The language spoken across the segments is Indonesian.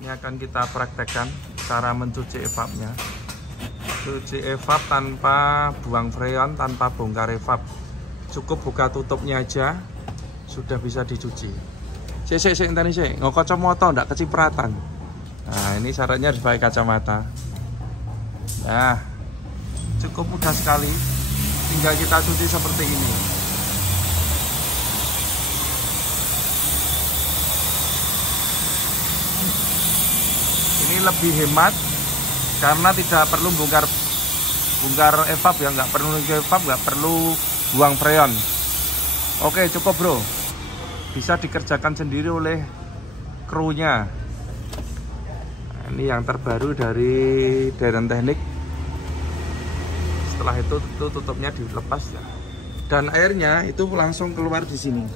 Ini akan kita praktekkan cara mencuci evapnya. Cuci evap tanpa buang freon, tanpa bongkar evap. Cukup buka tutupnya aja, sudah bisa dicuci. Sik, enteni sik, nggo kacamata ndak kecipratan. Nah, ini syaratnya harus pakai kacamata. Nah, cukup mudah sekali. Tinggal kita cuci seperti ini. Ini lebih hemat karena tidak perlu bongkar evap ya, nggak perlu evap, nggak perlu buang freon. Oke, cukup bro. Bisa dikerjakan sendiri oleh krunya. Nah, ini yang terbaru dari Deren Teknik. Setelah itu tutupnya dilepas ya. Dan airnya itu langsung keluar di sini.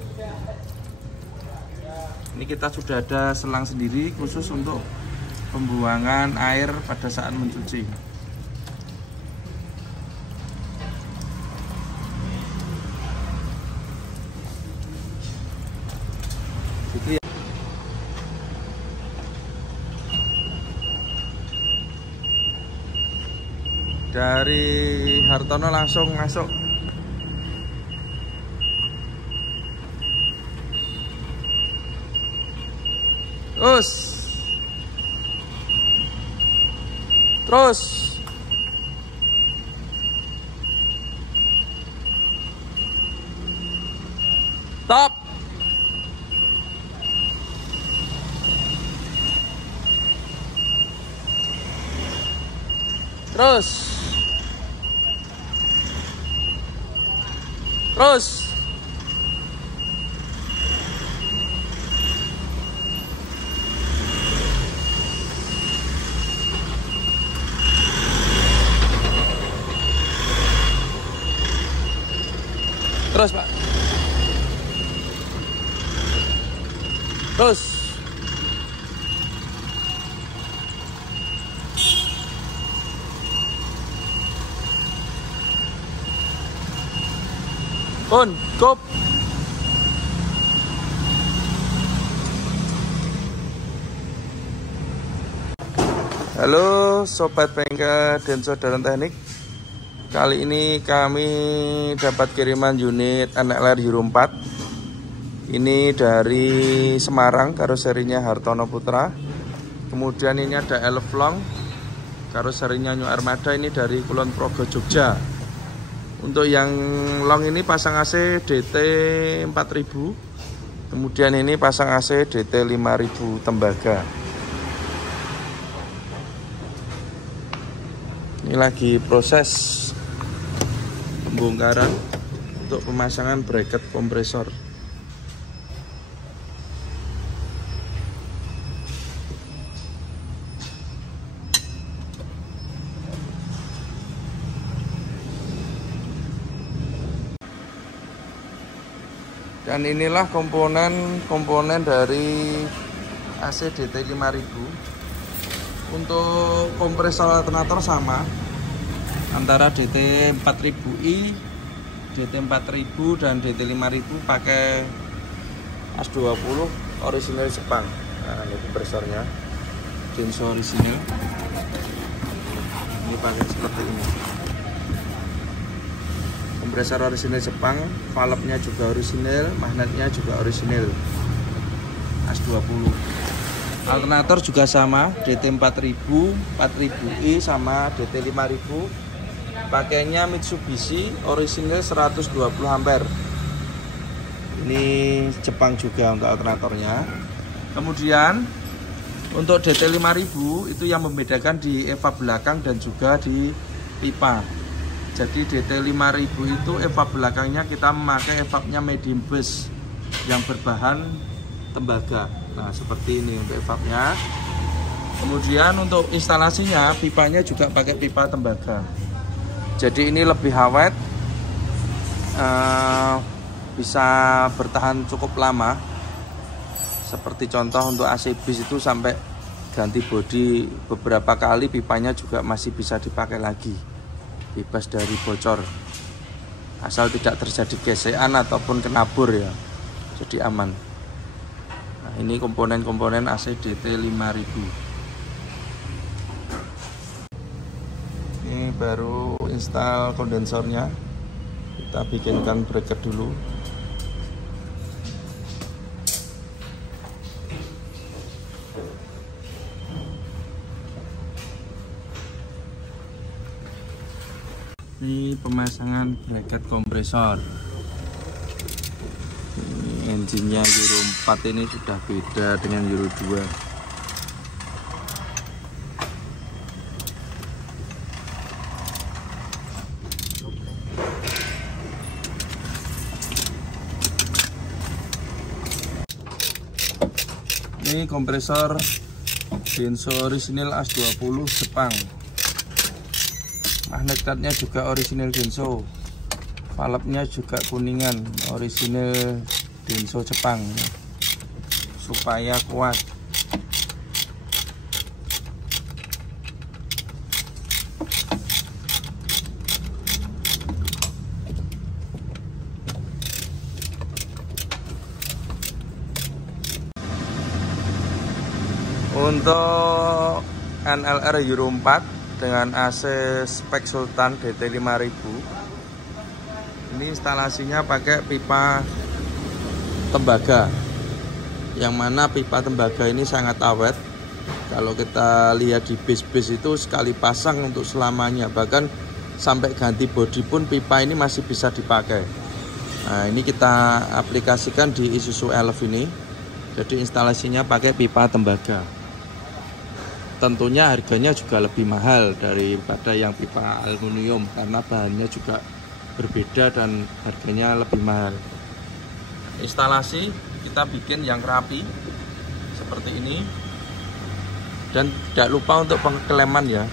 Ini kita sudah ada selang sendiri khusus untuk pembuangan air pada saat mencuci. Gitu ya. Dari Hartono langsung masuk. Terus stop. Terus Pak. Terus. Cukup. Halo sobat bengkel Denso Deren Teknik. Kali ini kami dapat kiriman unit NLR Euro 4. Ini dari Semarang, karoserinya Hartono Putra. Kemudian ini ada Elflong, karoserinya New Armada, ini dari Kulon Progo Jogja. Untuk yang long ini pasang AC DT 4000. Kemudian ini pasang AC DT 5000 tembaga. Ini lagi proses pembongkaran untuk pemasangan bracket kompresor. Dan inilah komponen dari AC DT 5000. Untuk kompresor alternator sama antara DT 4000i, DT 4000 dan DT 5000 pakai AS20 orisinil Jepang. Nah, ini kompresornya Denso orisinil. Ini pakai seperti ini. Kompresor orisinil Jepang, valve-nya juga orisinil, magnetnya juga orisinil AS20. Alternator juga sama, DT 4000, 4000i sama DT 5000. Pakainya Mitsubishi orisinil 120 ampere. Ini Jepang juga untuk alternatornya. Kemudian untuk DT 5000 itu yang membedakan di evap belakang dan juga di pipa. Jadi DT 5000 itu evap belakangnya kita memakai evapnya medium bus yang berbahan tembaga. Nah, seperti ini untuk evapnya. Kemudian untuk instalasinya pipanya juga pakai pipa tembaga. Jadi ini lebih awet, bisa bertahan cukup lama. Seperti contoh untuk AC bis itu sampai ganti bodi beberapa kali, pipanya juga masih bisa dipakai lagi, bebas dari bocor. Asal tidak terjadi gesekan ataupun kenabur ya, jadi aman. Nah, ini komponen-komponen AC DT 5000. Ini baru install kondensornya. Kita bikinkan bracket dulu. Ini pemasangan bracket kompresor. Ini engine-nya Euro 4 ini sudah beda dengan Euro 2. Ini kompresor Denso orisinil AS20 Jepang. Magnet cutnya juga orisinil Denso. Valve-nya juga kuningan, orisinil Denso Jepang. Supaya kuat. Untuk NLR Euro 4 dengan AC spek Sultan DT 5000, ini instalasinya pakai pipa tembaga, yang mana pipa tembaga ini sangat awet. Kalau kita lihat di bis-bis itu sekali pasang untuk selamanya, bahkan sampai ganti bodi pun pipa ini masih bisa dipakai. Nah, ini kita aplikasikan di Isuzu Elf ini. Jadi instalasinya pakai pipa tembaga. Tentunya harganya juga lebih mahal daripada yang pipa aluminium karena bahannya juga berbeda dan harganya lebih mahal. Instalasi kita bikin yang rapi seperti ini, dan tidak lupa untuk pengkleman ya,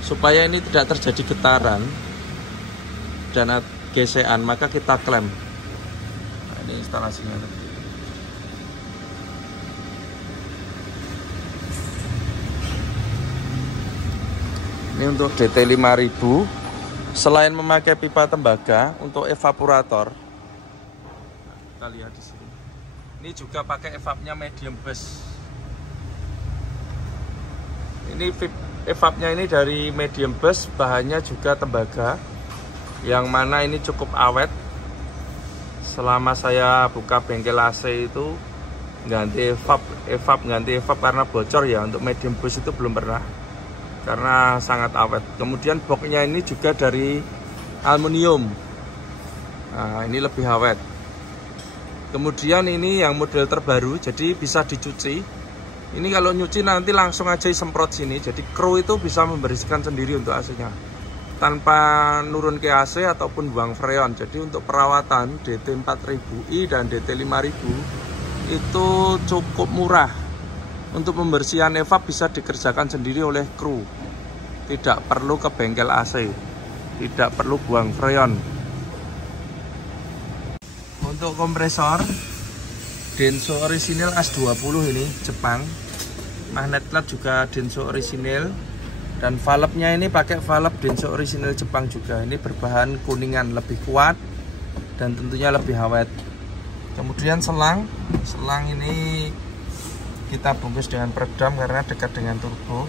supaya ini tidak terjadi getaran dan gesekan, maka kita klem. Nah, ini instalasinya. Ini untuk DT 5000, selain memakai pipa tembaga untuk evaporator, kita lihat di sini. Ini juga pakai evapnya medium bus. Ini evapnya ini dari medium bus, bahannya juga tembaga, yang mana ini cukup awet. Selama saya buka bengkel AC itu ganti evap karena bocor ya. Untuk medium bus itu belum pernah, karena sangat awet. Kemudian boxnya ini juga dari aluminium. Nah, ini lebih awet. Kemudian ini yang model terbaru, jadi bisa dicuci. Ini kalau nyuci nanti langsung aja semprot sini. Jadi kru itu bisa membersihkan sendiri untuk AC-nya, tanpa nurun ke AC ataupun buang freon. Jadi untuk perawatan DT 4000i dan DT 5000 itu cukup murah. Untuk pembersihan evap bisa dikerjakan sendiri oleh kru. Tidak perlu ke bengkel AC, tidak perlu buang freon. Untuk kompresor Denso orisinil AS20 ini Jepang. Magnet clutch juga Denso orisinil, dan valve-nya ini pakai valve Denso orisinil Jepang juga. Ini berbahan kuningan, lebih kuat dan tentunya lebih awet. Kemudian selang ini kita bungkus dengan peredam karena dekat dengan turbo.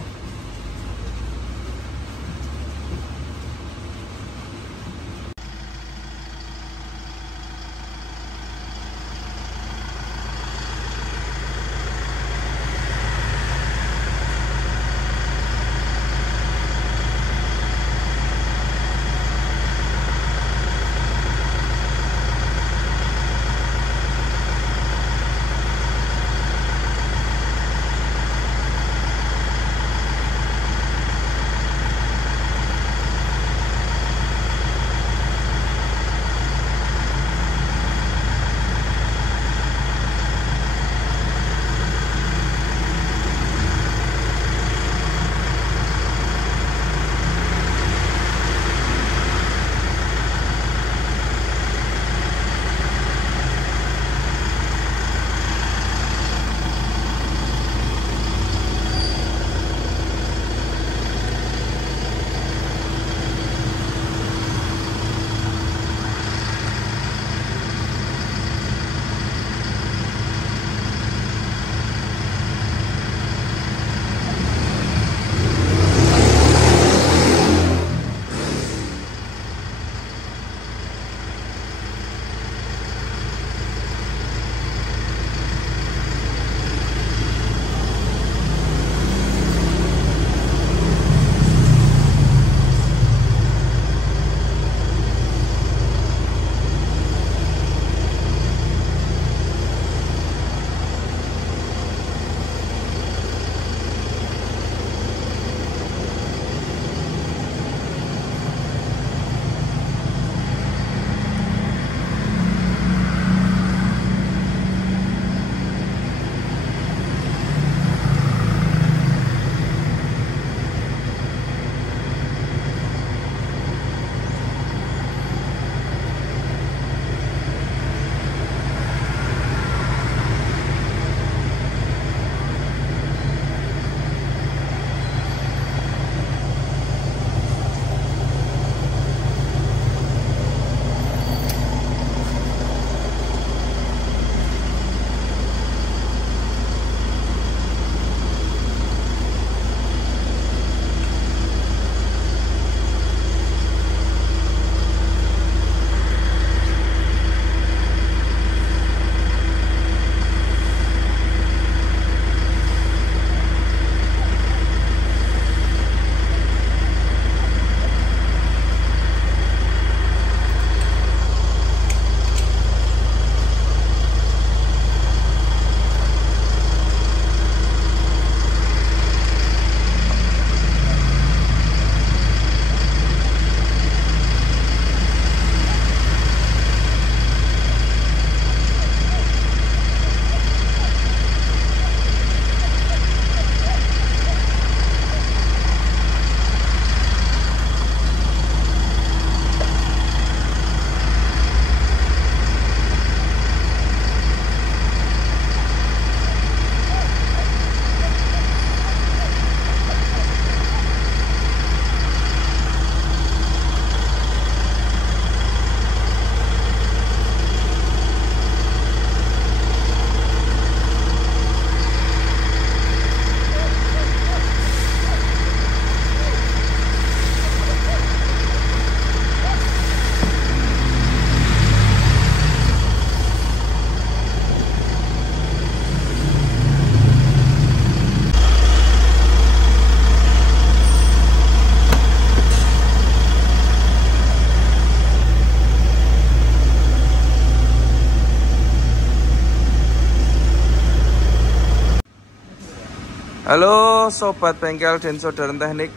Halo sobat bengkel Denso dan Teknik.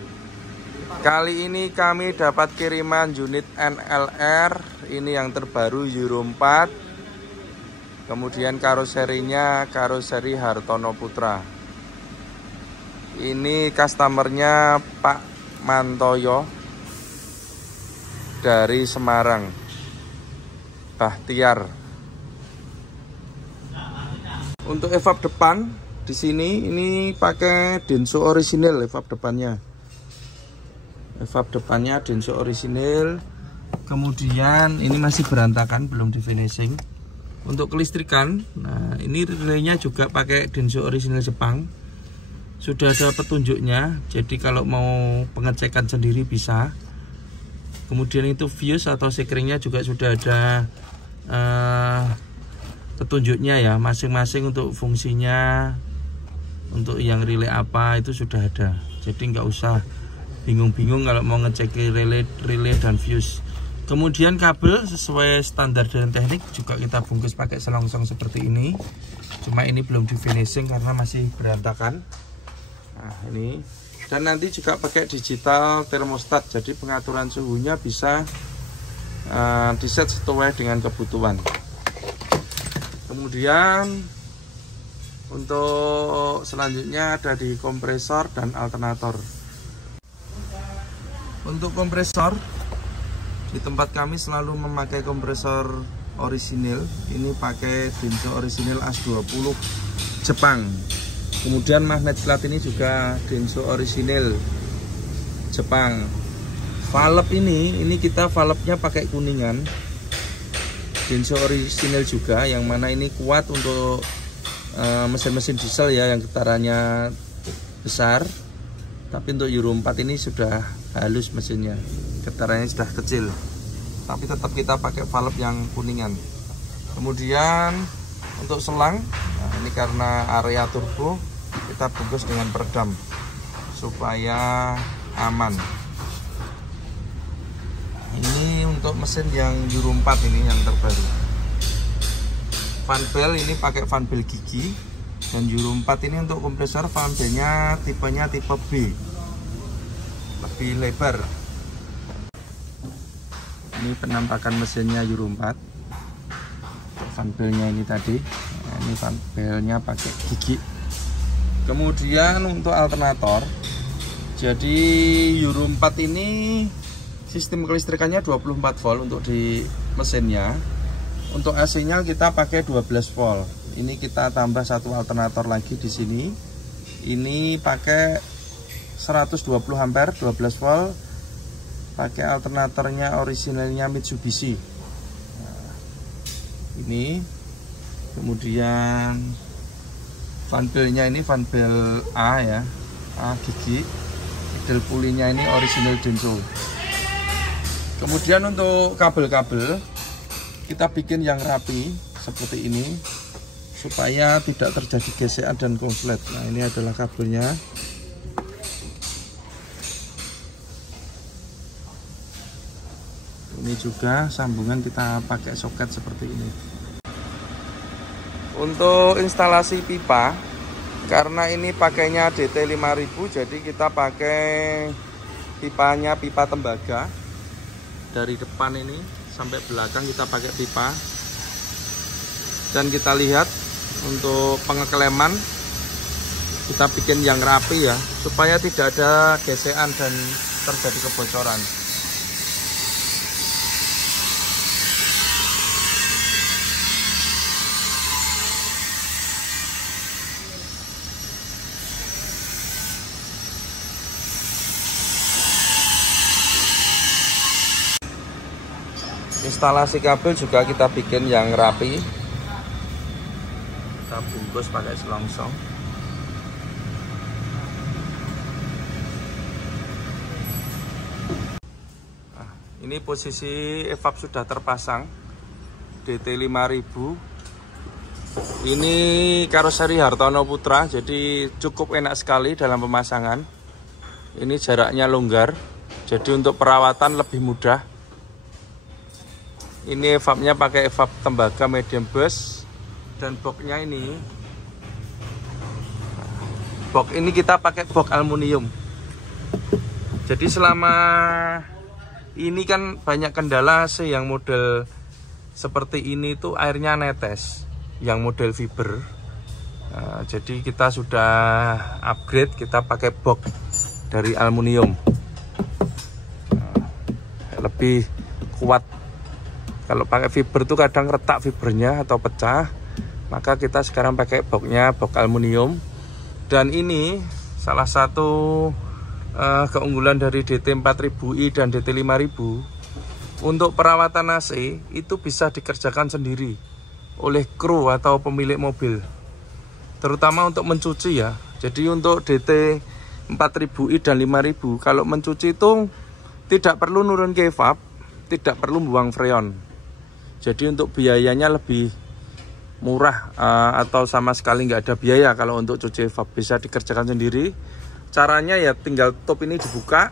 Kali ini kami dapat kiriman unit NLR. Ini yang terbaru Euro 4. Kemudian karoserinya karoseri Hartono Putra. Ini customernya Pak Mantoyo dari Semarang, Bahtiar. Untuk evap depan di sini ini pakai Denso orisinil evap depannya. Evap depannya Denso orisinil. Kemudian ini masih berantakan, belum di finishing. Untuk kelistrikan, nah ini relaynya juga pakai Denso orisinil Jepang. Sudah ada petunjuknya, jadi kalau mau pengecekan sendiri bisa. Kemudian itu fuse atau sekringnya juga sudah ada petunjuknya ya, masing-masing untuk fungsinya. Untuk yang relay apa itu sudah ada, jadi nggak usah bingung-bingung kalau mau ngecek relay dan fuse. Kemudian kabel sesuai standar dan teknik juga kita bungkus pakai selongsong seperti ini. Cuma ini belum di finishing karena masih berantakan. Nah ini, dan nanti juga pakai digital thermostat, jadi pengaturan suhunya bisa diset sesuai dengan kebutuhan. Kemudian untuk selanjutnya ada di kompresor dan alternator. Untuk kompresor, di tempat kami selalu memakai kompresor orisinil. Ini pakai Denso orisinil AS20 Jepang. Kemudian magnet plat ini juga Denso orisinil Jepang. Valve ini kita valve-nya pakai kuningan, Denso orisinil juga, yang mana ini kuat untuk mesin-mesin diesel ya, yang getarannya besar. Tapi untuk Euro 4 ini sudah halus mesinnya, getarannya sudah kecil, tapi tetap kita pakai valve yang kuningan. Kemudian untuk selang, nah ini karena area turbo kita bungkus dengan peredam supaya aman. Ini untuk mesin yang Euro 4 ini yang terbaru. Fan bell ini pakai fan bell gigi, dan Euro 4 ini untuk kompresor fan bellnya tipenya tipe B, lebih lebar. Ini penampakan mesinnya Euro 4. Fan bellnya ini tadi, nah, ini fan bellnya pakai gigi. Kemudian untuk alternator, jadi Euro 4 ini sistem kelistrikannya 24 volt untuk di mesinnya. Untuk AC-nya kita pakai 12 volt. Ini kita tambah satu alternator lagi di sini. Ini pakai 120 ampere 12 volt. Pakai alternatornya orisinalnya Mitsubishi. Nah, ini kemudian fan bell-nya ini fan bell A ya, A gigi. Idel pulinya ini orisinal Denso. Kemudian untuk kabel-kabel kita bikin yang rapi seperti ini supaya tidak terjadi gesekan dan konslet. Nah ini adalah kabelnya. Ini juga sambungan kita pakai soket seperti ini. Untuk instalasi pipa, karena ini pakainya DT5000, jadi kita pakai pipanya pipa tembaga. Dari depan ini sampai belakang kita pakai pipa. Dan kita lihat untuk pengekleman kita bikin yang rapi ya, supaya tidak ada gesekan dan terjadi kebocoran. Instalasi kabel juga kita bikin yang rapi. Kita bungkus pakai selongsong. Nah, ini posisi evap sudah terpasang DT5000. Ini karoseri Hartono Putra, jadi cukup enak sekali dalam pemasangan. Ini jaraknya longgar, jadi untuk perawatan lebih mudah. Ini evapnya pakai evap tembaga medium burst, dan boxnya ini Box ini kita pakai box aluminium. Jadi selama ini kan banyak kendala AC yang model seperti ini tuh airnya netes, yang model fiber. Nah, jadi kita sudah upgrade, kita pakai box dari aluminium. Lebih kuat. Kalau pakai fiber tuh kadang retak fibernya atau pecah. Maka kita sekarang pakai boxnya box aluminium. Dan ini salah satu keunggulan dari DT4000i dan DT5000. Untuk perawatan AC itu bisa dikerjakan sendiri oleh kru atau pemilik mobil, terutama untuk mencuci ya. Jadi untuk DT4000i dan 5000 kalau mencuci itu tidak perlu nurun ke evap, tidak perlu buang freon. Jadi untuk biayanya lebih murah, atau sama sekali nggak ada biaya kalau untuk cuci evap, bisa dikerjakan sendiri. Caranya ya tinggal top ini dibuka,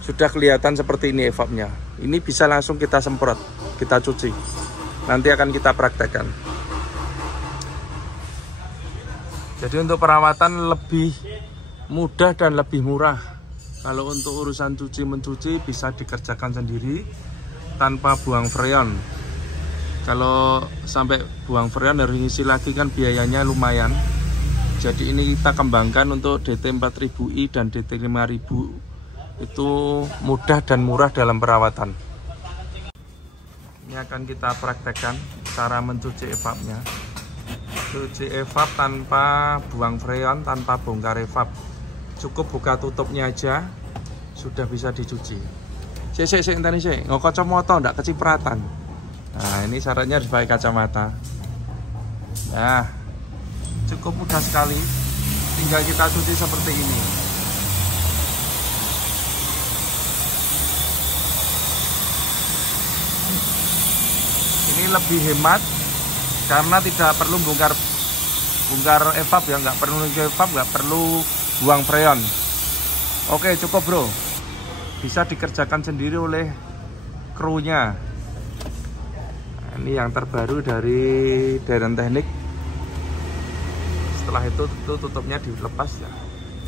sudah kelihatan seperti ini evapnya. Ini bisa langsung kita semprot, kita cuci. Nanti akan kita praktekkan. Jadi untuk perawatan lebih mudah dan lebih murah. Kalau untuk urusan cuci-mencuci bisa dikerjakan sendiri tanpa buang freon. Kalau sampai buang freon harus ngisi lagi kan biayanya lumayan. Jadi ini kita kembangkan untuk DT4000i dan DT5000 itu mudah dan murah dalam perawatan. Ini akan kita praktekkan cara mencuci evapnya. Cuci evap tanpa buang freon, tanpa bongkar evap. Cukup buka tutupnya aja sudah bisa dicuci. Sik enteni sik, nggo kacamata ndak kecipratan. Nah, ini syaratnya harus pakai kacamata. Nah, cukup mudah sekali. Tinggal kita cuci seperti ini. Ini lebih hemat karena tidak perlu bongkar evap ya, nggak perlu evap, nggak perlu buang freon. Oke, cukup bro. Bisa dikerjakan sendiri oleh krunya. Nah, ini yang terbaru dari Daren Teknik. Setelah itu tutupnya dilepas ya.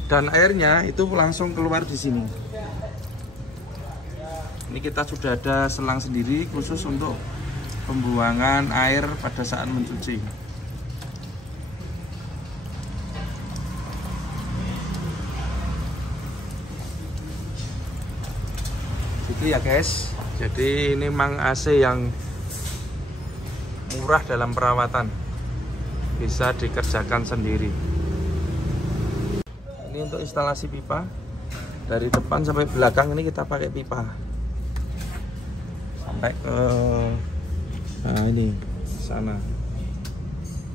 Dan airnya itu langsung keluar di sini. Ini kita sudah ada selang sendiri khusus untuk pembuangan air pada saat mencuci. Gitu ya guys. Jadi ini memang AC yang murah dalam perawatan, bisa dikerjakan sendiri. Ini untuk instalasi pipa dari depan sampai belakang, ini kita pakai pipa sampai ke ini sana.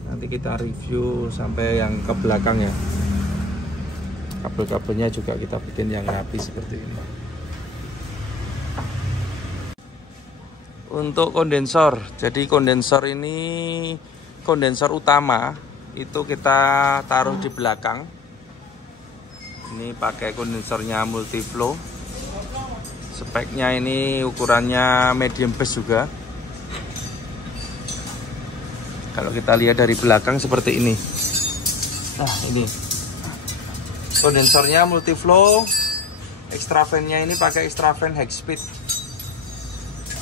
Nanti kita review sampai yang ke belakang ya. Kabel-kabelnya juga kita bikin yang rapi seperti ini. Untuk kondensor, jadi kondensor ini kondensor utama itu kita taruh di belakang. Ini pakai kondensornya multiflow. Speknya ini ukurannya medium base juga. Kalau kita lihat dari belakang seperti ini. Nah, ini kondensornya multiflow. Extra fan-nya ini pakai extra fan high speed.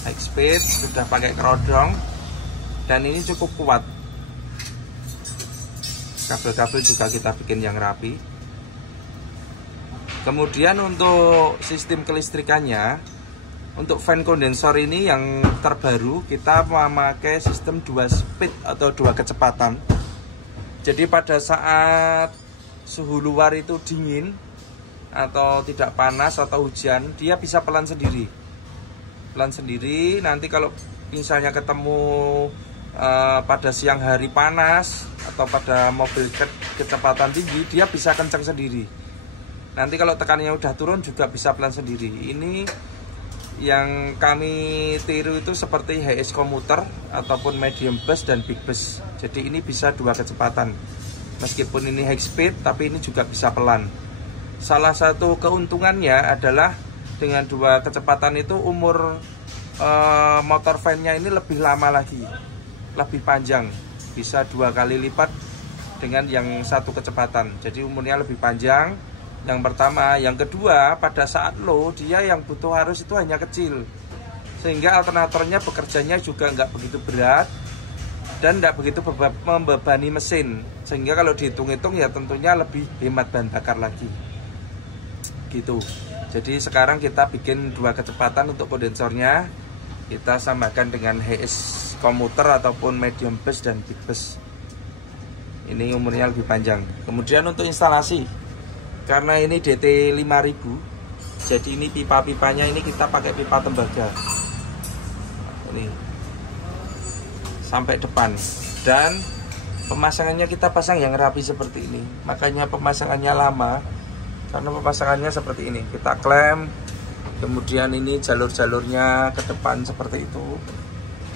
High speed sudah pakai kerodong dan ini cukup kuat. Kabel-kabel juga kita bikin yang rapi. Kemudian untuk sistem kelistrikannya, untuk fan kondensor ini yang terbaru kita memakai sistem 2 speed atau 2 kecepatan. Jadi pada saat suhu luar itu dingin atau tidak panas atau hujan, dia bisa pelan sendiri. Nanti kalau misalnya ketemu pada siang hari panas atau pada mobil kecepatan tinggi, dia bisa kencang sendiri. Nanti kalau tekanannya udah turun juga bisa pelan sendiri. Ini yang kami tiru itu seperti HS komuter ataupun medium bus dan big bus. Jadi ini bisa 2 kecepatan. Meskipun ini high speed, tapi ini juga bisa pelan. Salah satu keuntungannya adalah dengan 2 kecepatan itu umur motor fan-nya ini lebih lama lagi, lebih panjang, bisa 2 kali lipat dengan yang satu kecepatan. Jadi umurnya lebih panjang. Yang pertama, yang kedua, pada saat low dia yang butuh arus itu hanya kecil, sehingga alternatornya bekerjanya juga nggak begitu berat dan nggak begitu membebani mesin, sehingga kalau dihitung-hitung ya tentunya lebih hemat bahan bakar lagi gitu. Jadi sekarang kita bikin 2 kecepatan untuk kondensornya, kita samakan dengan HS komuter ataupun medium bus dan big bus. Ini umurnya lebih panjang. Kemudian untuk instalasi, karena ini DT 5000, jadi ini pipa-pipanya ini kita pakai pipa tembaga. Ini sampai depan, dan pemasangannya kita pasang yang rapi seperti ini. Makanya pemasangannya lama, karena pemasangannya seperti ini. Kita klem, kemudian ini jalur-jalurnya ke depan seperti itu.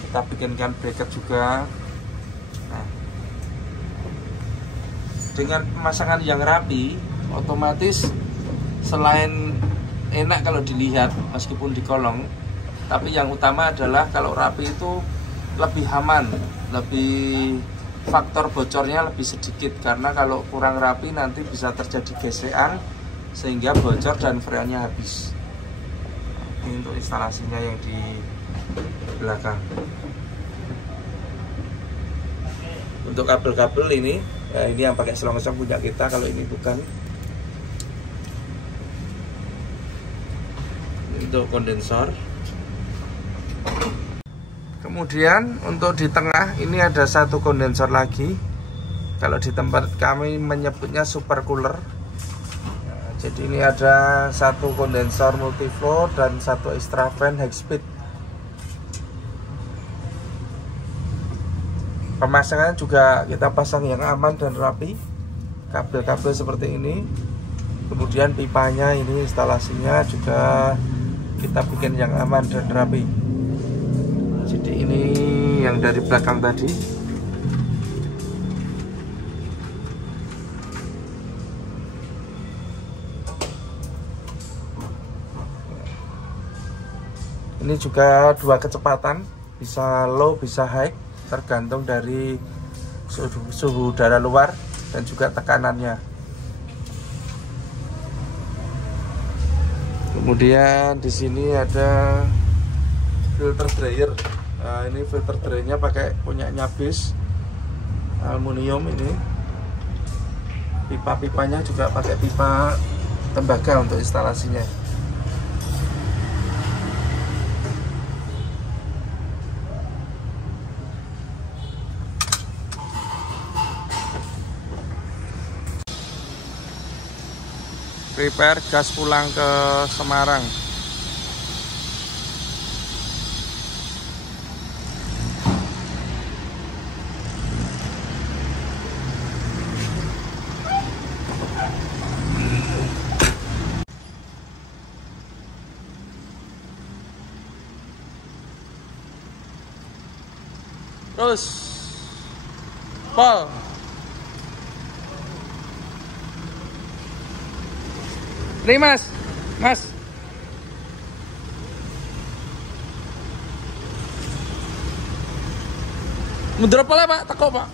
Kita bikinkan bracket juga. Nah, dengan pemasangan yang rapi, otomatis selain enak kalau dilihat meskipun dikolong, tapi yang utama adalah kalau rapi itu lebih aman, lebih faktor bocornya lebih sedikit, karena kalau kurang rapi nanti bisa terjadi gesekan sehingga bocor dan freonnya habis. Ini untuk instalasinya yang di belakang. Untuk kabel-kabel ini, ya ini yang pakai selongsong punya kita, kalau ini bukan. Untuk kondensor. Kemudian untuk di tengah ini ada satu kondensor lagi. Kalau di tempat kami menyebutnya super cooler. Nah, jadi ini ada satu kondensor multiflow dan satu extra fan high speed. Pemasangannya juga kita pasang yang aman dan rapi. Kabel-kabel seperti ini. Kemudian pipanya ini instalasinya juga kita bikin yang aman dan rapi. Jadi ini yang dari belakang tadi. Ini juga 2 kecepatan, bisa low bisa high, tergantung dari suhu udara luar dan juga tekanannya. Kemudian di sini ada filter dryer. Nah, ini filter dryernya pakai punyanya BIS aluminium ini. Pipa-pipanya juga pakai pipa tembaga untuk instalasinya. Prepare gas pulang ke Semarang. Terus Pol. Nih mas. Mundur apa lah pak? Teko pak.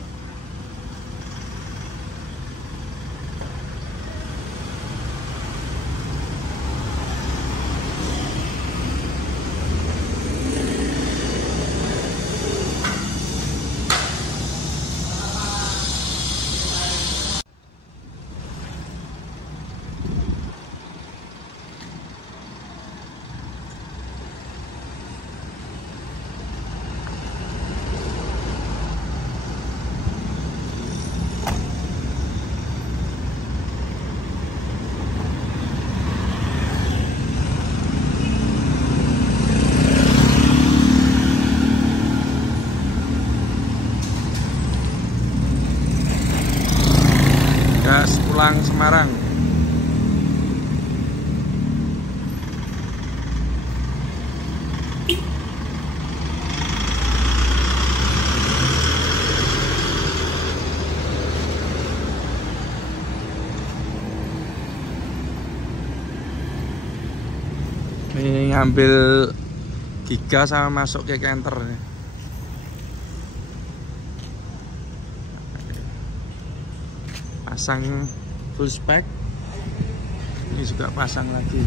Gas pulang Semarang. Ini ngambil giga sama masuk ke canter. pasang full spec. Ini juga pasang lagi.